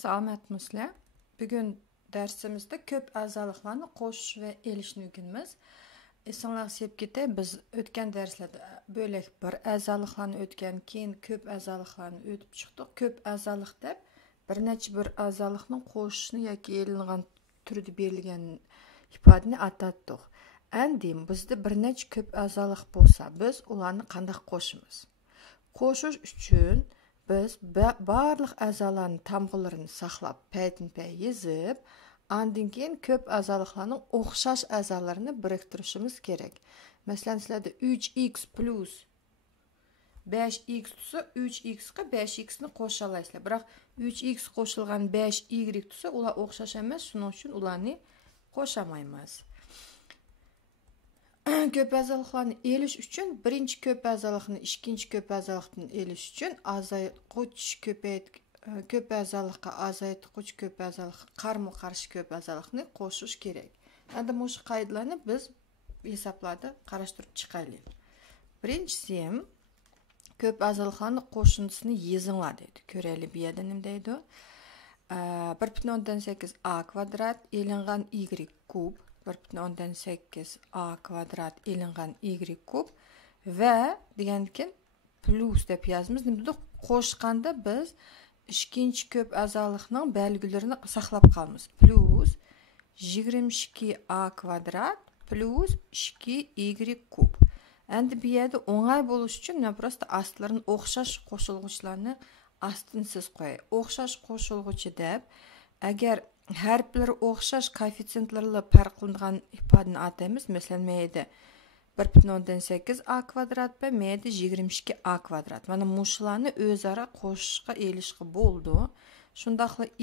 Salamatmısızlar. Bugün dersimizde köp azalıqlarını qo'shish ve elishni o'rganamiz. Esinglar sep ketay, biz o'tgan darslarda bo'lak bir azalıqlarni o'tgan, keyin köp azalıqlarni o'tib chiqdik. Köp azalıq deb bir necha bir azalıqning qo'shishni yoki elingan turida berilgan ifodani atatdik. Endi bizda bir necha köp azalıq bo'lsa, biz ularni qanday qo'shamiz? Qo'shish uchun biz barliq a'zolarni tamg'alarini saqlab, paytin-pay yezib, andan keyin ko'p a'zolarning o'xshash a'zolarini biriktirishimiz kerak. Masalan, sizlarda 3x plus 5x tursa, 3x ga 5x ni qo'sha olasizlar. Biroq 3x qo'shilgan 5y tursa, ular o'xshash emas, shuning uchun ularni qo'shamaymiz. Köp azalıqlarni elish uchun birinchi köp azalıqni ikkinchi köp azalıqdan elish uchun azaytqich köp azalıqqa azaytqich köp azalıqqa qarama-qarshi köp azalıqni qo'shish kerak. Endi bu qoidalarni biz hisoblarda qarashtirib chiqaylik. Birinchisi köp azalıqlarni qo'shinisini yezinglar deydi. Ko'raylik bu yerda nima deydi? 1,8 a kvadrat elingan y kub 1,8 a kvadrat elingan y kub ve degankin plus deb yozamiz. Nimada qo'shganda biz ikkinchi köp a'zoliqning belgilarini saqlab qolamiz. Plus 22 a kvadrat plus 2 y kub. Endi bu yerda o'ng'ay bo'lish uchun men prosta astlarini o'xshash qo'shilg'ichlarni astini siz qo'yay. O'xshash qo'shilg'ichi deb agar harflari o'xshash koeffitsiyentlarla farq qilingan ifodani ataymiz. Masalan, meyda 1,8 a kvadrat va meyda 22 a kvadrat. Mana mushularni o'zaro qo'shishga elishga bo'ldi. Shundaqla y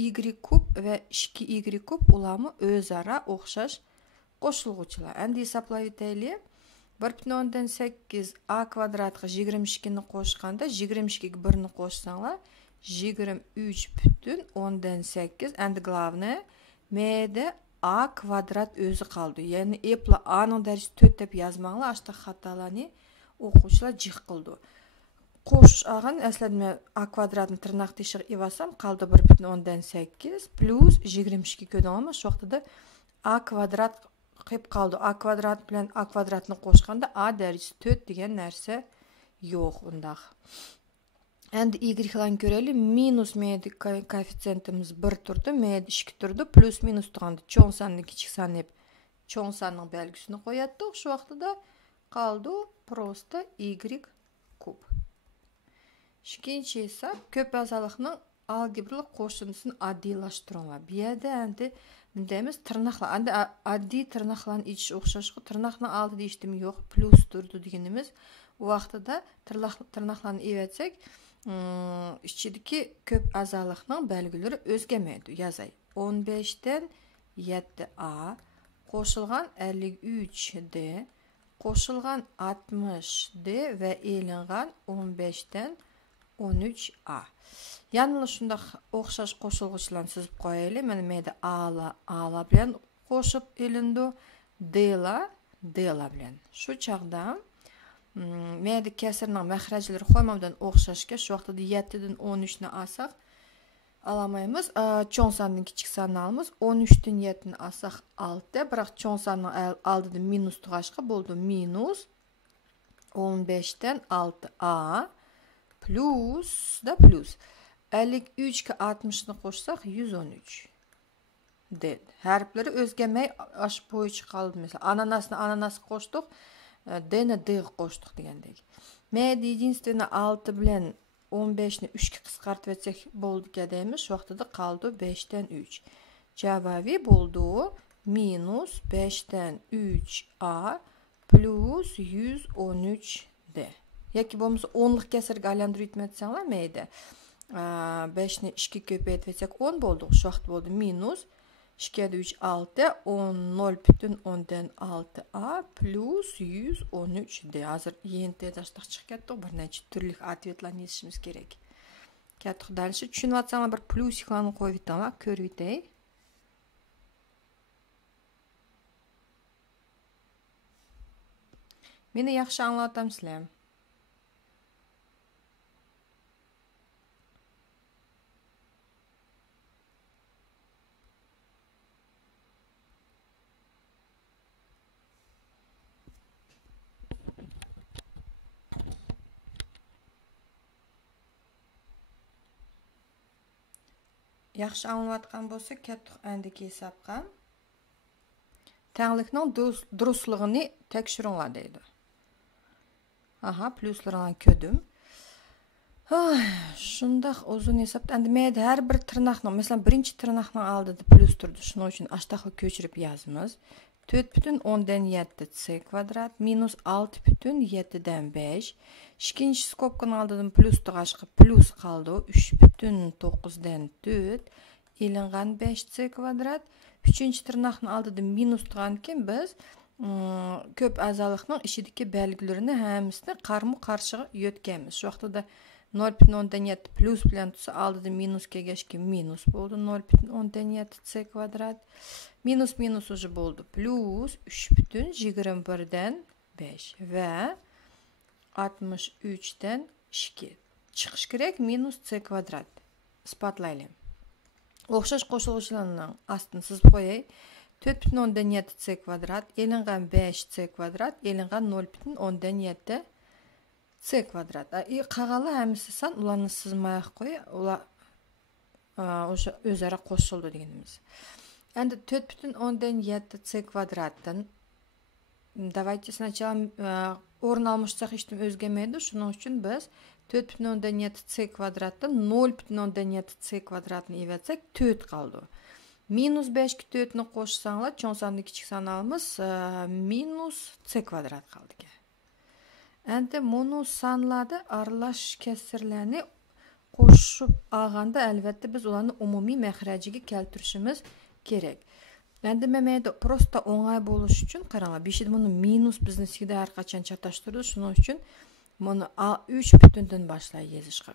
kub va 2y kub ularni o'zaro o'xshash qo'shilg'ichlar. Endi hisoblab o'taylik. 1,8 a kvadratga 22 ni qo'shganda 22 ga 1 ni qo'shsanglar 23,8. Endi главное meyda a kvadrat o'zi qoldi. Ya'ni epla a ning darajasi 4 deb yozmanglar, ashta xatolarni o'quvchilar jiq qildi. Qo'shish olgan aslida a kvadratni tirnoq teshig'i evasam qoldi 1,8 plus 22 ko'dingmi? Shu vaqtida a kvadrat qilib qoldi. A kvadrat bilan a kvadratni qo'shganda a darajasi 4 degan narsa yo'q undaq. Endi y'larni ko'raylik. Minus meyda koeffitsiyentimiz 1 turdi, meyda 2 turdi, plus minus turganda cho'ng sondan kichik son deb cho'ng sonning belgisini qo'yatdik. Shu vaqtida qoldi prosta y kub. Ikkinchi esa ko'p a'zoliqning algebralik qo'shinisini oddiylashtiringlar. Bu yerda endi deymiz tirnoqlar. Endi oddiy tirnoqlarni ichish o'xshash. Tirnoqning oldida eshitdim yo'q, plus turdi deganimiz. U vaqtida tirnoqlarni evatsak, ichidagi ko'p a'zoliqning belgilari o'zgarmaydi. Yozay. 15 dan 7a qo'shilgan 53d qo'shilgan 60d va elingan 15 dan 13a. Ya'ni shunday o'xshash qo'shilg'ichlarni sizib qo'yaylik. Mana meyda a bilan qo'shib elindi, d bilan. Shu chaqda meyda kasrning mahrajlari qo'ymamdan o'xshashga shu vaqtida 7 dan 13 ni olsak olamaymiz. Cho'ng sondan kichik sonni olamiz. 13 dan 7 ni olsak 6, biroq cho'ng sonning oldida minus tug'ashqa bo'ldi. Minus 15 dan 6a plus 53 ga 60 ni qo'shsak 113. Dedi. Harflari o'zgarmay ash bo'yicha qoldi. Mesela ananas qo'shdik, d-ni d qo'shdik degandek. Meyda единственно 6 bilan 15 ni 3 ga qisqartib etsak bo'ldi deymiz. Shu vaqtida qoldi 5 dan 3. Javobi bo'ldi minus 5 dan 3a plus 113d. Yoki bo'lmasa 10lik kasrga aylantirib etmatsanglar meyda 5 ni 2 ko'paytirib etsak 10 bo'ldi. Shu vaqt bo'ldi minus 2 3 6 0,6a plus 113d. Hozir yenti dashtaq chiqib ketdi. Bir necha turli ответlarni yozishimiz kerak. Katta dalishi tushunyapsanglar bir pluslarni qo'yib o'tanglar, ko'rib o'tay. Meni yaxshi anglatamsizlar. yaxshi anlayotgan bo'lsa, ketdik andiki hisobga. Tenglikning durustligini tekshiringlar deydi. Aha, pluslarni ko'rdim. Shundaq uzun hisobda endi men har bir tirnoqning, masalan, birinchi tirnoqning oldida plus turdi. Shuning uchun ashtaqa ko'chirib yozamiz. 4,10 c kvadrat minus 6,7 İkinci skobkanın aldıdım plus tıqaşqı plus qaldı. 3,9 ilingan 5c kvadrat. Üçüncü tırnaqını aldıdım minus tıqanken biz köp azalıqның işidiki belgilerini həmisini qarmı qarşıga yötkemiz. Şu vaqtda 0,10 plus bilan tutsa aldıdım minus kegeşki minus oldu. 0,10 c kvadrat. Minus minus ucu oldu. Plus 3,21 ve 63'den 2. Çıkış gerek minus c kvadrat. Ispatlayalım. Oxşaş qoşulğuçlarının astını sızıp qoyay. 4,10 c kvadrat, elingan 5 c kvadrat, elingan 0,10 c kvadrat. Qağalı həmisi san, ulanı sızmayaq qoy, ula özara qoşuldu degenimiz. Endi 4,10 c kvadratdan давайте сначала орын almışsaq heç kim özgəməydi. Şunun üçün biz 4,10 c kvadratdan 0,10 c kvadratını evetsək 4 qaldı. Minus 5 ki 4'ni qoşsanlar, çoğun sandı kiçik sanalımız minus c kvadrat qaldı ki. Endi bunu sanladı aralaş kesirlərini qoşub ağanda əlbəttə biz olanı umumi məxrəciga keltirishimiz gerek. Endi məməydə prosta oңай boluş üçün qarаңlar. Beşidi bunu minus bizni sigdə hər qaçan çataşdırdı. Şunun üçün bunu 3,5-dən başlay yazışqa.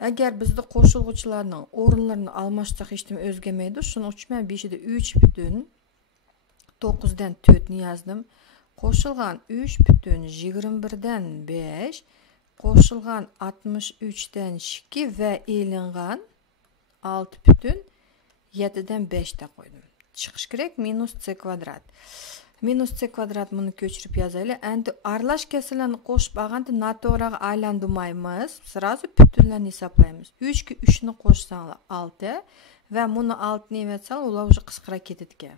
Əgər bizdə qoşulğuçlarının orunlarını almışsaq heç kim özgəməydi. Şunun üçün mən 5'də 3,9'dan 4'ni yazdım. Qoşulğan 3,21'dan 5, qoşulğan 63'dan 2 və elinğan 6,7'dan 5'də qoydum. Çıxış gerek minus c kvadrat. Minus c kvadrat bunu köçürüp yazaylı. Endi aralaş kesirlerini qoşup ağanda natorağa aylandırmayımız. Sırası bütünlerini hesaplayımız. 3 ki 3'ni qoşsanlar 6 ve bunu 6'ni evetsanlar ola ucu qısqıra ketedike.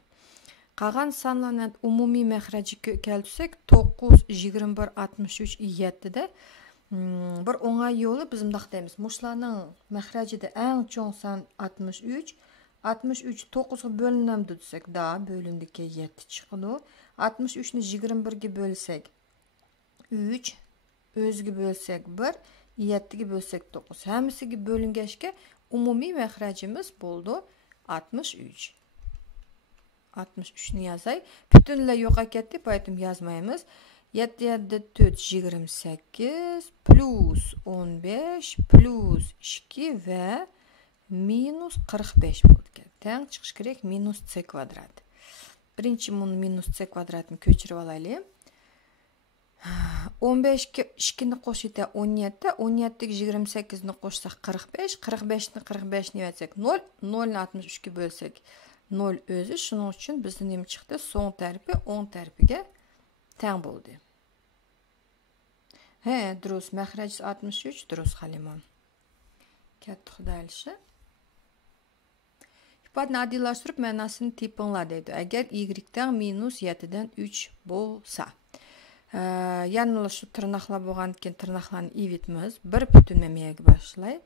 Qağan sanlarını umumi məxrəci keltüsek 9, 21, 63, 7'de bir oңай yolu bizim daqdayımız. Muşlarının məxrəci de en çoğun san 63. 63 9'a bölünemdi desek daha bölündükçe 7 çıkıdı. 63'ni 21'e bölsek 3, özgü bölsek 1, 7'ge bölsek 9. Həmisi bölüngeçke umumi məxrəcimiz boldu 63. 63'ni yazay. Bütünle yoxa ketdi, paytım yazmayımız. 7, 7, 4, 28 plus 15 plus 2 ve minus 45 bo'ldi. Teng chiqish kerak minus c kvadrat. Birinchi bunu minus c kvadratni ko'chirib olaylik. 15 ga 2ni qo'shita 17, 17 ga 28 ni qo'shsak 45, 45 ni 45 ni etsak 0, 0 ni 63 ga bo'lsak 0 o'zi. Shuning uchun bizning nima chiqdi? So'ng tarafi 10 tarafiga teng bo'ldi. Durust. Məxrəc 63 durust Halimon. Ketdik dəlişi. İfadəni adillaşdırıb mənasını tipinla deydi. Əgər y-dən minus 7'dən 3 bolsa. Yəni şu tırnaqla boğanken tırnaqlarını evitmiz. Bir bütün məməyəgi başlay.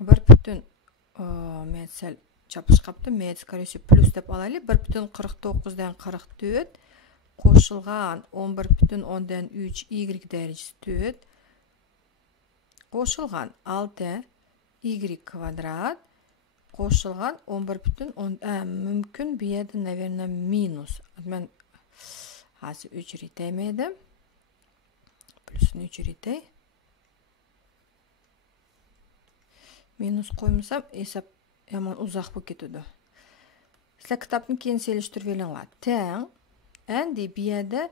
Bir bütün mətsəl çapış qapdı. Məts karesi plus dep alaylı. Bir bütün 49'dan 44 qoşulğan 11,10'dan 3 y dərəcəsi 4 qoşulğan 6 y kvadrat qoşulğan 11,10 mümkün bir yerdə naverna minus. Mən hazır 3 ritəymədim. Plusunu 3 ritəy. Minus qoymuşam, hesab yaman uzaq bu ketidi. Sizlər kitabını keyin selişdirib elinglar. Teng endi bir yerdə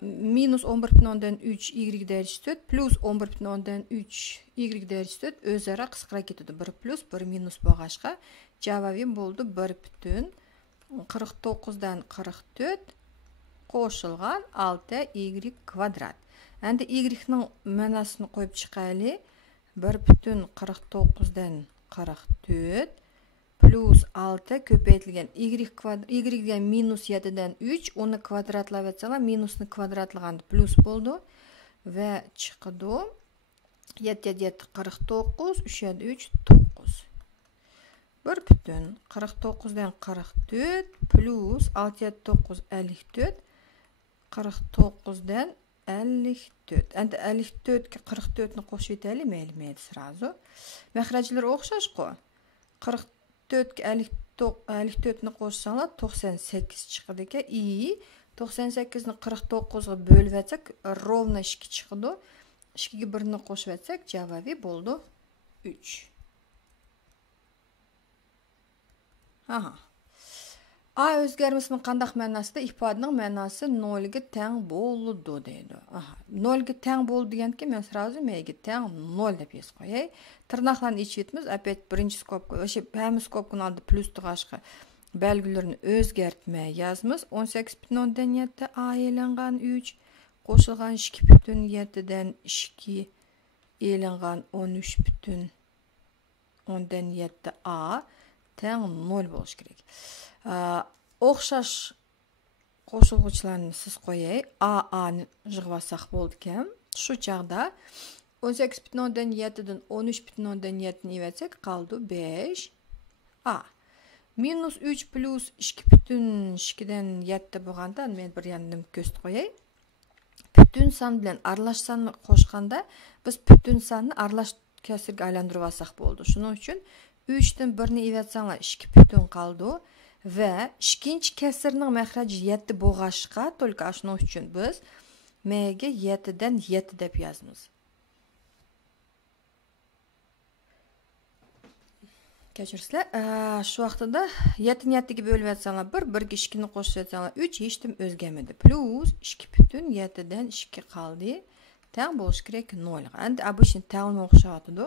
minus 11,10'dan 3 y dərəcəsi 4 plus 11,10'dan 3 y dərəcəsi 4 özara qısqıra ketidi. 1 plus 1 minus boğaşqa cavabim boldu 1,49'dan 44 qoşulğan 6 y kvadrat. Endi y'nin mənasını qoyub çıxaylı. 1,49'dan 44 plus 6 köpeytilgan y degan minus 7'den 3, onu kvadratlab etsalar, minusni kvadratlaganda plus bo'ldi ve chiqdi 7 7 49, 3 7 3 9. Bir bütün 49'dan 44 plus 6 7 9 54, 49'dan 54. Endi 54 ga 44 ni qo'shib etaylik, mayli sразу. Mahrajlar o'xshash-ku. 44 ga 54 ni qo'shsanglar 98 chiqadi ekan. 98 ni 49 ga bölib etsak ровно 2 chiqdi. 2 ga 1 ni qo'shib etsak javobi bo'ldi 3. Aha. A o'zgarmasning qandaq ma'nosida ifodaning ma'nosi 0 ga teng bo'ldi deydi. Aha. 0 ga teng bo'ldi deganki, men sразу mega teng 0 deb yozib qo'yay. Tirnoqlarni ichitmiz, opet birinchi skobka, o'sha hamma skobkani oldi plus tug'ashqa belgilarini o'zgartmay yozmiz. 18,7 A elingan 3 qo'shilgan 2,7 dan 2 elingan 13,7 A teng 0 bo'lishi kerak. O'xshash qo'shilg'ichlarni siz qo'yay. A'ni yig'ib olsak bo'ldi ekan. Shu chaqda 18,7 dan 13,7 ni yetsak qoldi 5 A. Minus 3 plus 2,2 dan 7 bo'lganda men bir yandan ko'st qo'yay. Bütün son bilan aralash sonni qo'shganda biz bütün sonni aralash kasrga aylantirib olsak bo'ldi. Shuning uchun 3 dan 1 ni evatsanglar 2 bütün qoldi. Ve ikkinchi kasrning mahraji 7 bo'lg'ashqa, только shuning uchun biz m'ga 7 dan 7 deb yozamiz. Kechirsizlar, shu vaqtida 7 ni 7 ga bo'lib etsanglar 1, 1 ga 2 ni qo'shib etsanglar 3, hech kim o'zgarmadi. Plus 2,7 dan 2 qoldi. Teng bo'lishi kerak 0 ga. Endi обычный tengga o'xshayotdi.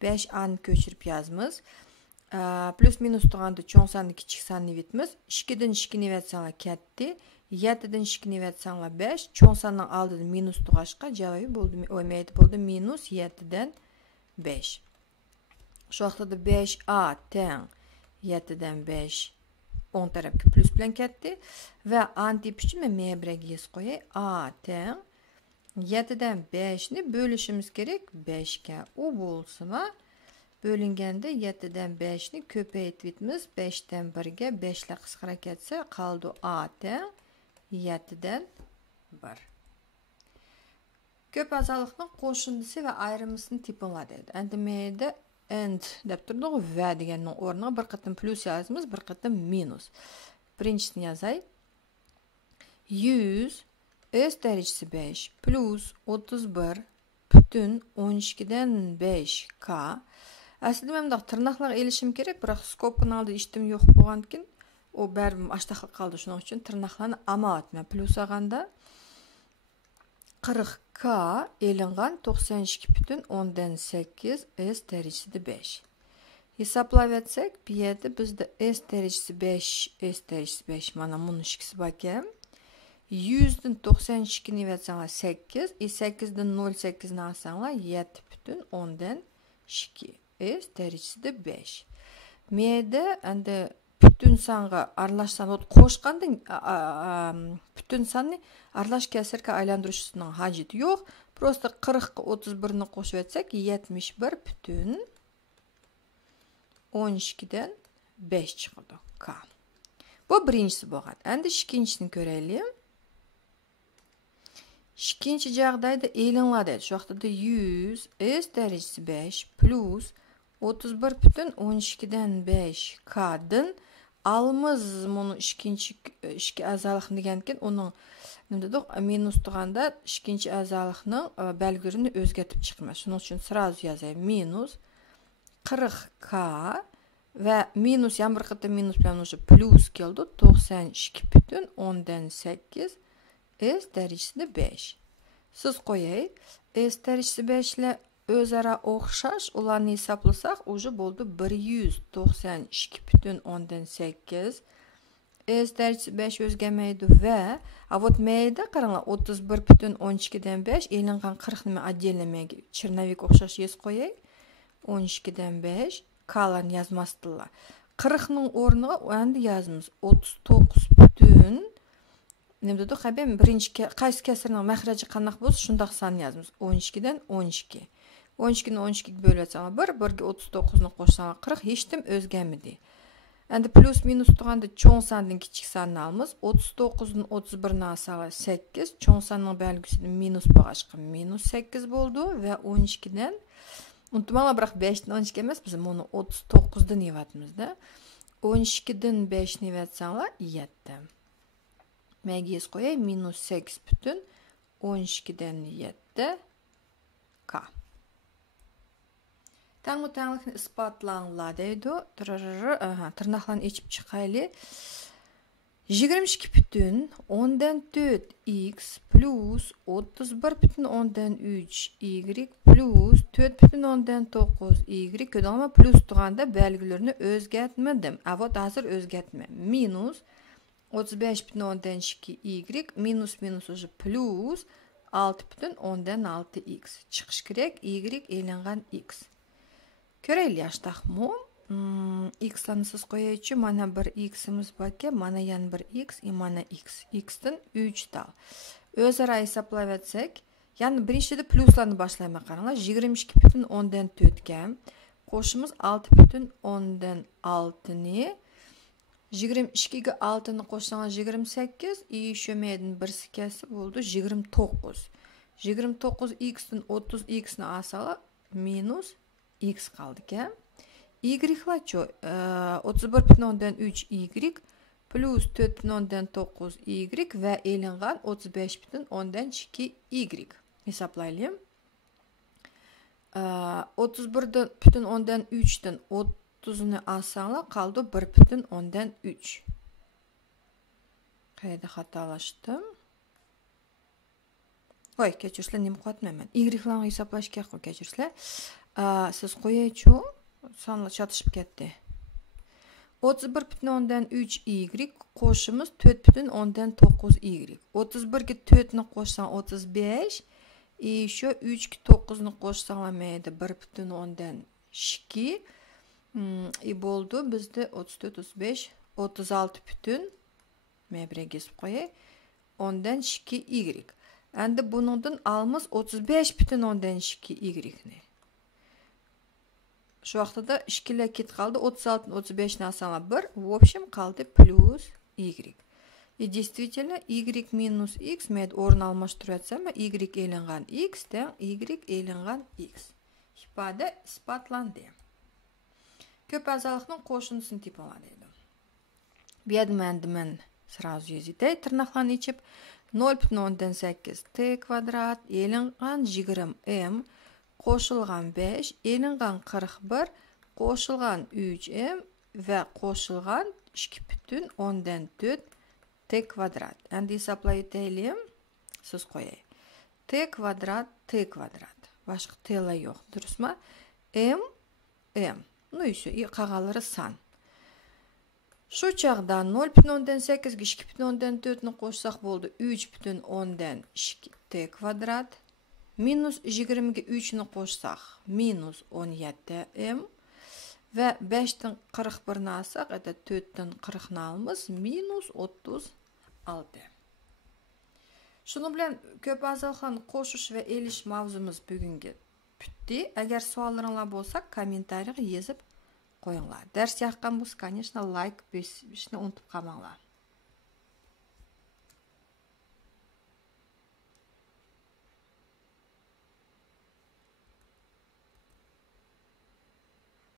5 A ni ko'chirib yozamiz. Plus minus turganda cho'ng sonni kichik sonni yetmiz. 2 dan 2 ni yetsanglar ketdi. 7 dan 2 ni yetsanglar 5. Cho'ng sonning oldida minus tug'ashqa javobi bo'ldi. O'ymaydi bo'ldi minus 7 dan 5. Shu vaqtda 5 A teng 7 dan 5 o'ng tarafga plus bilan ketdi va antip uchun men m1 yozib qo'yay. A teng 7 dan 5 ni bo'lishimiz kerak 5 ga. U bo'lsa bölinganda 7 dan 5 ni ko'paytib etmiz. 5 dan 1 ga 5 la qisqara ketsa qoldi A teng 7 dan 1. Ko'p a'zolikning qo'shindisi va ayrimisini tiplanadi. Endi menda and deb turdik va deganning o'rniga bir qatim plus yozamiz, bir qatim minus. Birinchisini yozay. 100 s darajasi 5 plus 31 butun 12 dan 5 k. Aslida men bunday tirnoqlar elishim kerak, biroq skobkani oldida ishtim yo'q bo'lgandan o bari ashtaqli qoldi. Shuning uchun tirnoqlarni amayapman. Plus olganda 40k elingan 92,8 s darajasida 5. Hisoblab etsak, bu yerda bizda s darajasi 5, s darajasi 5 mana buni ikkisi bor ekan. 100 dan 92 ni yetsanglar 8, 8 dan 0,8 ni olsanglar 7,2 s darajasida 5. Meda endi bütün songa aralashsan qo'shgandan bütün sonni aralash kasrga aylantirishning hojati yo'q. Просто 40 ga 31 ni qo'shib etsak 71,12 dan 5 chiqadi. K. Bu birinchisi bo'lgan. Endi ikkinchisini ko'raylik. İkinci jag'dayda elinadi. Shu vaqtda 100 s darajasi 5 plus 31,12 dan 5 k dan almiz buni ikki a'zolikni degankin, uning nima dedik, minus turganda ikkinchi a'zolikning belgilarini o'zgartib chiqmas. Shuning uchun sразу yozay. Minus 40k va minus ham bir qator minus bilan o'sha plus keldi. 92,8 s darajasida 5. Siz qo'yay. S darajasi 5 la o'zaro o'xshash, ularni hisoblasak, o'sha bo'ldi 192,8 s darajasi 5 o'zgarmaydi va вот mayda qaranglar 31,12 dan 5 elingan 40 ni men отдельно черновик o'xshash yozib qo'yay. 12 dan 5 K'larni yazmasdılar. 40'ның орныға endi yazımız 39 бүтін. Ne dedi? Xabem birinci qaysi kesirning mahraji qanaq bo'lsa, shundaq san yazımız. 12'den 12. 12'ni 12'ga bölüp etsam 1, 1'ga 39'ni qo'shsam 40, hech kim o'zgarmadi. Endi plus minus turganda cho'ng sandan kichik sanni alamiz. 39'ni 31'ni alsak 8, cho'ng sanning belgisida minus bo'lg'achqa minus 8 bo'ldi va 12'dan unutmanglar, biroq 5 dan 12 emas, biz buni 39 dan yevatmizda. 12 dan 5 ni yevatsanglar 7. Megiz qo'yay, minus 8 бүтін 12 dan 7 k. Tanglikni isbotlanglar deydi. Tırnaqlarni echib chiqayli. 22 бүтін 10dan 4 x plus 31 бүтін 10dan 3 y plus 4 бүтін 10dan 9 y. Ko'dingmi, plus turganda belgilerini o'zgartmadim. Avot hozir o'zgartma. Minus 35 бүтін 10dan 2 y minus minus уже plus 6 бүтін 10dan 6 x. Chiqish kerak y elingan x. Көрәйли аштақму. X'larni siz qo'yaychi. Mana bir x'imiz borki, mana yana bir x, mana x. X'dan 3 tal. O'zaro hisoblab etsak, ya'ni birinchida pluslarni boshlayman qaranglar. 22 бүтін 10dan 4 ga qo'shimiz 6 бүтін 10dan 6 ni 22 ga 6 ni qo'shsangiz 28, shomedin birsi kelsa bo'ldi 29. 29 x'dan 30 x ni alsalar minus x qaldi-ku. Y-larchi 31 бүтін 10dan 3 y plus 4 бүтін 10dan 9 y va elingan 35 бүтін 10dan 2 y. Hesaplayalım. 31 бүтін 10dan 3'dan 30'ni alsanglar qaldı 1 бүтін 10dan 3. Qayda xatolaşdım? Voy, kechirsizlar, nima qilyapman? Y-larni hisoblash kerak, kechirsizlar. Siz qo'yaychi, sonlar chatishib ketdi. 31 бүтін 10dan 3 y qo'shimiz 4 бүтін 10dan 9 y. 31 ga 4 ni qo'shsang 35, shu 3 ga 9 ni qo'shsanglar mayda 1 бүтін 10dan 2 bo'ldi. Bizda 34, 35, 36 бүтін mebirga yozib qo'yay. 10dan 2 y. Endi buningdan alamiz 35 бүтін 10dan 2 y ni. Şu vaqtida 2'lar ketib qoldi. 36 dan 35 ni alsanglar 1, в общем qaldi plus y. И действительно y minus x med o'rin almashtirib etsam, y elingan x dan y elingan x. Ifoda isbotlandi. Ko'p a'zolikning qo'shindisini topoladi. Bu yerda men сразу yozay. Tirnoqlarni ichib 0 бүтін 10dan 8 t kvadrat elingan 20m qo'shilgan 5, elingan 41, qo'shilgan 3m va qo'shilgan 2 бүтін 10dan 4 t kvadrat. Endi hisoblab etaylik. Siz qo'yay. T kvadrat, t kvadrat. Boshqa t'lar yo'q, durustmi? M. Ну и shu, qolganlari san. Shu chaqda 0 бүтін 10dan 8 ga 2 бүтін 10dan 4 ni qo'shsak bo'ldi 3 бүтін 10dan 2 t kvadrat. Minus 20 ga 3 ni qo'shsak minus 17m va 5 dan 41 ni alsak, 4 dan 40 ni alamiz minus 36. Shuni bilan ko'p a'zolarni qo'shish va elish mavzumiz bugungi bitdi. Agar savollaringiz bo'lsa, kommentariyaga yozib qo'yinglar. Dars yoqqan bo'lsa, конечно, like bosishni unutib qolmanglar.